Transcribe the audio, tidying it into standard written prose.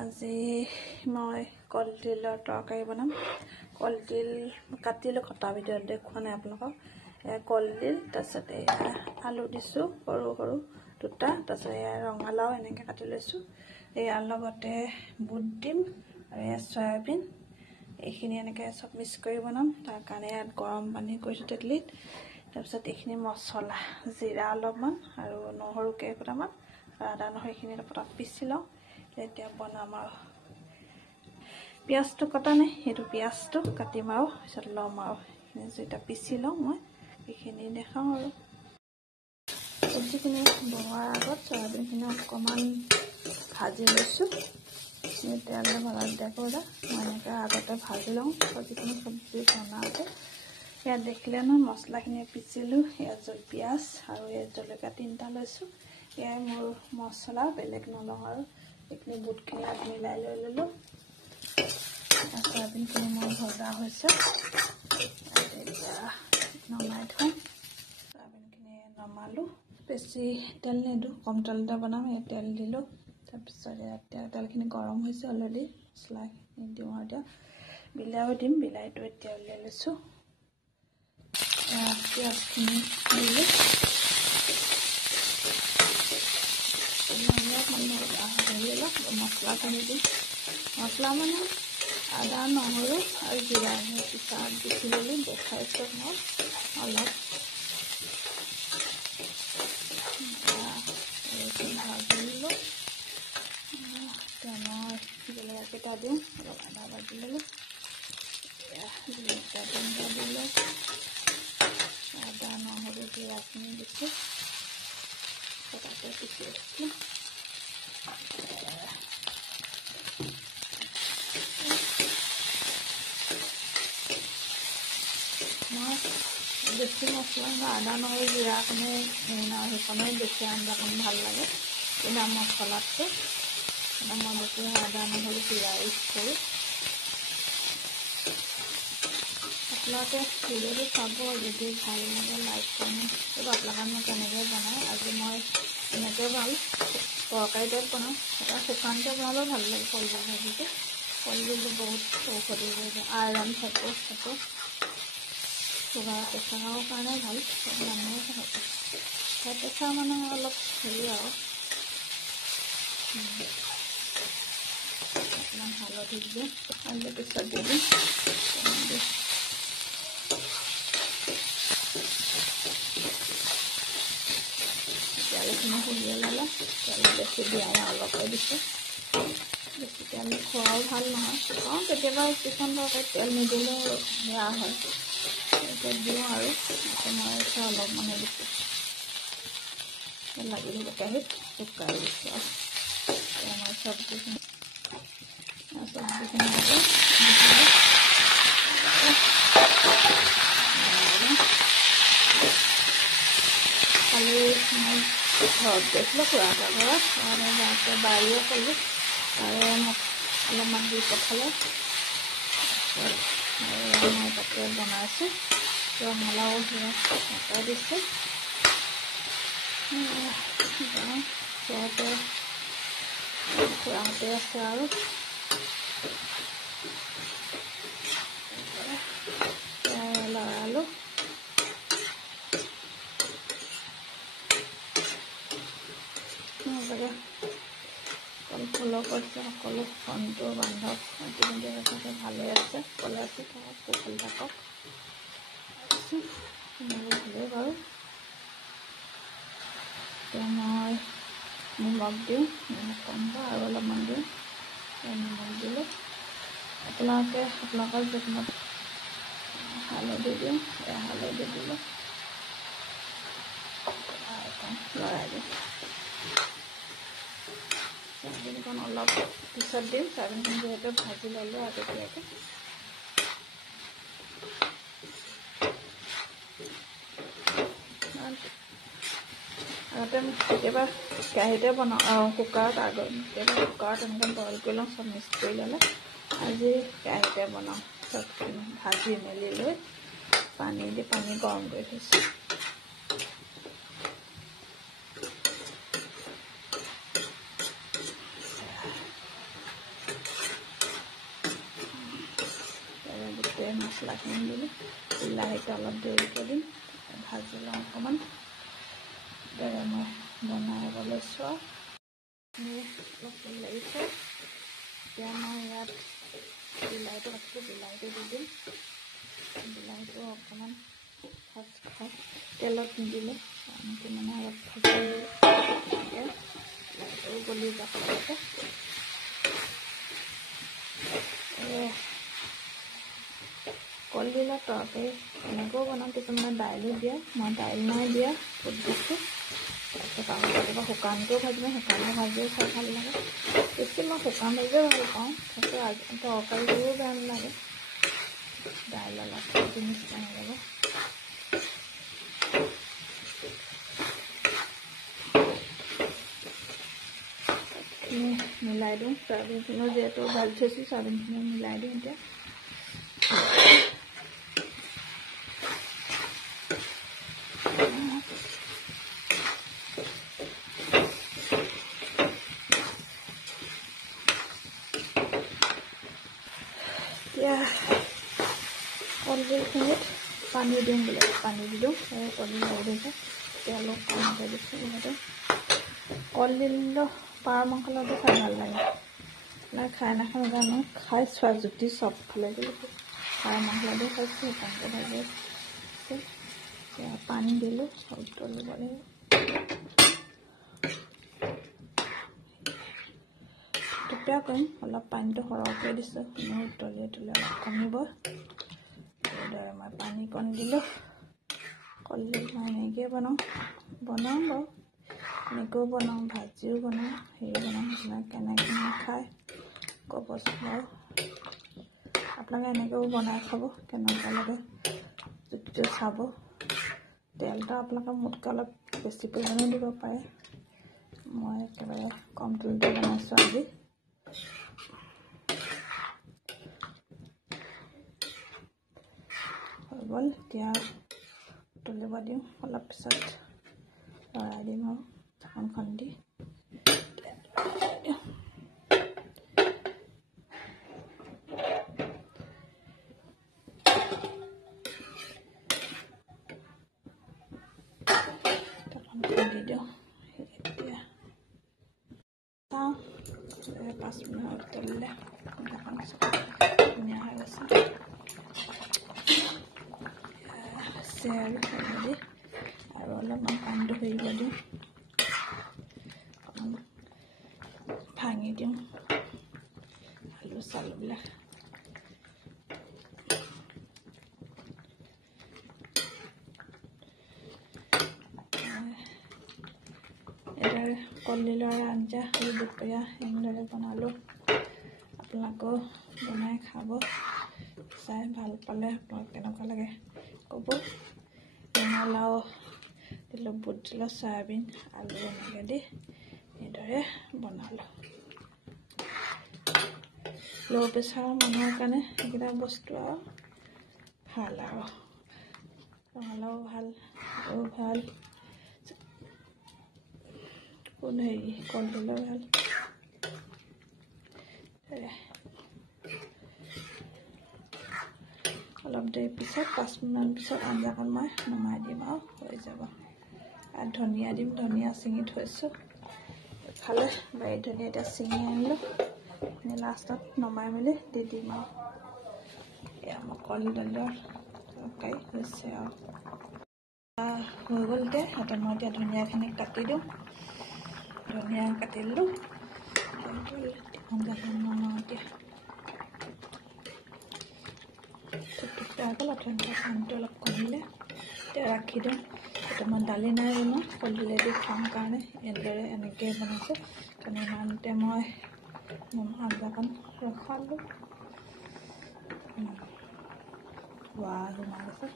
আজি মই কলডিলৰ তৰকাৰী বনাম। কলডিল কাটিলোঁ, কটা ভিডিঅ'ত দেখুৱা নাই আপোনালোকক। কলডিল, তাৰপিছত আলু দিছোঁ সৰু সৰু দুটা, তাৰপিছত ৰঙালাও এনেকৈ কাটি লৈছোঁ। ইয়াৰ লগতে বুট দিম আৰু চয়াবিন, এইখিনি এনেকৈ চব মিক্স কৰি বনাম। তাৰ কাৰণে ইয়াত গৰম পানী কৰিছোঁ তেতলিত। তাৰপিছত এইখিনি মছলা, জিৰা অলপমান আৰু নহৰু কেইফুটামান, আদা নহৰুখিনি পটাত পিচি লওঁ। এতিয়া বনাম আৰু পিঁয়াজটো কটা নাই, সেইটো পিঁয়াজটো কাটিম আৰু পিছত ল'ম আৰু এইখিনি যেতিয়া পিচি লওঁ মই এইখিনি দেখাওঁ। আৰু চব্জিখিনি বনোৱাৰ আগত চয়াবিনখিনি অকণমান ভাজি লৈছোঁ। তেল ভৰাই দেখোঁ মই এনেকৈ আগতে ভাজি লওঁ যিকোনো চব্জি বনাওঁতে। ইয়াত দেখিলে ন মছলাখিনি পিচিলোঁ। ইয়াত পিঁয়াজ আৰু ইয়াত জলকীয়া 3টা লৈছোঁ। এয়াই মোৰ মছলা, বেলেগ নলওঁ। আৰু এইখিনি বুটখিনি ইয়াত মিলাই লৈ ল'লোঁ। চয়াবিনখিনি মোৰ ভজা হৈছে, এতিয়া নমাই থওঁ। চয়াবিনখিনি নমালোঁ, বেছি তেল নিদিওঁ, কম তেলতে বনাম। এই তেল দিলোঁ, তাৰপিছত এতিয়া তেলখিনি গৰম হৈছে অলৰেডি। মছলাখিনি দিওঁ আৰু এতিয়া বিলাহী দিম। বিলাহীটো এতিয়া উলিয়াই লৈছোঁ। পিঁয়াজখিনি দিলোঁ, মছলাখিনি দিম। মছলা মানে আদা নহৰু আৰু জিৰা পিছা পিচি ল'লোঁ। দেখাইছোঁ মই অলপ ভাজি ল'লোঁ। এতিয়া মই জলকীয়াকেইটা দিওঁ, অলপ আদা ভাজি ল'লোঁ। জলকীয়া দিলোঁ, আদা নহৰু জিৰাখিনি দিছোঁ, তাতে পিচি দিছোঁ। মই বেছি মছলা আদা নহৰু জিৰাখিনি মেইন আৰু সেইখনেই বেছি আঞ্জাখন ভাল লাগে কিনা মছলাতকৈ। মই বেছি আদা নহৰু জিৰা ইউজ কৰোঁ। আপোনালোকে ভিডিঅ'টো চাব, যদি ভাল লাগে লাইক কমেণ্ট কৰিব। আপোনালোকে মই কেনেকৈ বনাই, আজি মই এনেকৈ ভাল তৰকাৰী টাইপ বনাওঁ। এটা শুকানকৈ বনালেও ভাল লাগে কলডিল ভাজিটো। কলডিলটো বহুত ঔষধি আইৰণ থাকে, চুগাৰ প্ৰেছাৰৰ কাৰণে ভাল। চব মানুহে থাকে, প্ৰেছাৰ মানে অলপ হেৰি আৰু অকণমান হালধি দিওঁ, হালধি পিছত দি দিম। তেলখিনি শুলিয়াই ল'লে, তেল বেছি দিয়া নাই, অলপে দিছোঁ। বেছি তেল খোৱাও ভাল নহয়। খাওঁ কেতিয়াবা, কিছুমান তৰকাৰীত তেল নিদিলেও বেয়া হয়। এতিয়া দিওঁ আৰু মই এতিয়া অলপ মানে দিছোঁ, লাগি দিব কেৰাহীত শুকাই দিছোঁ। আৰু মই চব্জিখিনি কালি মই ঘৰত গৈছিলোঁ, খুৰা এটা ঘৰত। যাওঁতে বাৰীয়ে ক'লোঁ, তাৰে মোক অলপমান দি পঠালে। মই তাতে বনাইছোঁ, ৰঙালাও এটা দিছোঁ। ওচৰতে খুৰাহঁতে আছে আৰু লৰালোঁ। ফল কৰিছে, সকলো বন্ধু বান্ধৱ ইতিমধ্যে ভালে আছে, সকলো আছে, কুশল থাকক। ভালেই বাৰু। এতিয়া মই নিমখ দিওঁ, নিমখ কম আৰু অলপমান দিওঁ, নিমখ দিলোঁ। আপোনালোকৰ যিকোনো হালধি দিওঁ, হালধি দিলোঁ, লৰাই দিওঁ। চয়াবিনখন অলপ পিছত দিম, চয়াবিনখন যিহেতু ভাজি ল'লোঁ আগতীয়াকৈ। আগতে কেতিয়াবা কেৰাহীতে বনাওঁ, কুকাৰত কেতিয়াবা কুকাৰত এনেকৈ বইল কৰি লওঁ, চব মিক্স কৰি ল'লে। আজি কেৰাহীতে বনাওঁ, চবখিনি ভাজি মেলি লৈ পানী গৰম কৰি থৈছোঁ। মছলাখিনি দিলোঁ বিলাহীটো অলপ দেৰিকৈ দিম ভাজি লওঁ অকণমান দৰে মই বনাব লৈছোঁ অলপ ভাল লাগিছে এতিয়া মই ইয়াত বিলাহীটো কাটিছোঁ বিলাহীটো দি দিম বিলাহীটো অকণমান খাই তেলত নিদিলে আনকি মানে অলপ ভাজি বিলাহীটো গলি যাব লাগে কলডিলৰ তৰকাৰী এনেকৈও বনাওঁ কিছুমানে দাইলো দিয়ে মই দাইল নাই দিয়া বুট দিছোঁ তাৰপিছত আৰু কেতিয়াবা শুকানকৈও ভাজিম শুকানে ভাজিও খাই ভাল লাগে বেছি মই শুকান ভাজিও ভাল পাওঁ তাৰপিছত তৰকাৰীটোও বেয়া নালাগে দাইল অলপ ভাজি নিচিনা হৈ যাব মিলাই দিওঁ চয়াবিনখিনিও যিহেতু ভাজি থৈছোঁ চয়াবিনখিনিও মিলাই দিওঁ এতিয়া কলডিলখিনিত পানী দিওঁ বোলে পানী দি দিওঁ কলডিল লাগি দিছে এতিয়া অলপ পানীতে দিছোঁ যিহেতু কলডিল পাৰ মাংসৰ লগতে খাই ভাল লাগে নাই খাই নাখাওঁ জানো খাই চোৱা জুতি চব খালে বুলি পাৰ মাংসৰ লগতে খাইছোঁ সেইকাৰণে ভাজি এতিয়া পানী দিলোঁ চব তলিব লাগিব টুপীয়া কৰিম অলপ পানীটো সৰহকৈ দিছোঁ মোৰ তলিয়ে অলপ কমিব এইদৰে মই পানী কণ দিলোঁ কলডিল মই এনেকৈয়ে বনাওঁ বাৰু এনেকৈও বনাওঁ ভাজিও বনাওঁ হেৰিও বনাওঁ আপোনাক কেনেকৈ খায় ক'বচোন বাৰু আপোনালোকে এনেকৈও বনাই খাব কেনেকুৱা লাগে জুতিটো চাব তেলটো আপোনালোকে মোতকৈ অলপ বেছি পৰিমাণেও দিব পাৰে মই একেবাৰে কম তেলতে বনাইছোঁ আজি হৈ গ'ল এতিয়া তুলিব দিওঁ অলপ পিছত লৰাই দিম আৰু ঢাকনখন দি দিওঁ এতিয়া চাওঁ 5 মিনিট তুলিলে ধুনীয়া হৈ গৈছে আৰু অলপমান পানীটো হেৰিব দিওঁ অকণমান ভাঙি দিওঁ আলু চালুবিলাক এইদৰে কলডিলৰ আঞ্জা আৰু দুপৰীয়া এনেদৰে বনালোঁ আপোনালোকেও বনাই খাব চাই ভাল পালে আপোনাক কেনেকুৱা লাগে ক'ব ৰঙালাও দিলোঁ বুট দিলোঁ চয়াবিন আলু এনেকৈ দি এইদৰে বনালোঁ ল' প্ৰেছাৰৰ মানুহৰ কাৰণে এইকেইটা বস্তু আৰু ভাল আৰু ৰঙালাও ভাল আৰু ভাল কোন হেৰি কলডিলো ভাল অলপ দেৰি পিছত 5 মিনিট পিছত আঞ্জাখন মই নমাই দিম আৰু হৈ যাব আৰু ধনিয়া দিম ধনিয়া ছিঙি থৈছোঁ খালে বাৰী ধনিয়া এতিয়া ছিঙি আনিলোঁ লাষ্টত নমাই মেলি দি দিম আৰু এয়া মই কলডিলৰ তৰকাৰী হৈছে আৰু হৈ গ'ল এতিয়া মই এতিয়া ধনিয়াখিনি কাটি দিওঁ ধনিয়া কাটি দিলোঁ আঞ্জাখন নমাওঁ এতিয়া পানীটো অলপ কমিলে এতিয়া ৰাখি দিওঁ এতিয়া মই দালি নাই বনোৱা কলডিলেদি খাম কাৰণে এনেকৈ বনাইছোঁ কাৰণ ইমানতে মই আঞ্জাখন ৰখালোঁ সোমাই গৈছে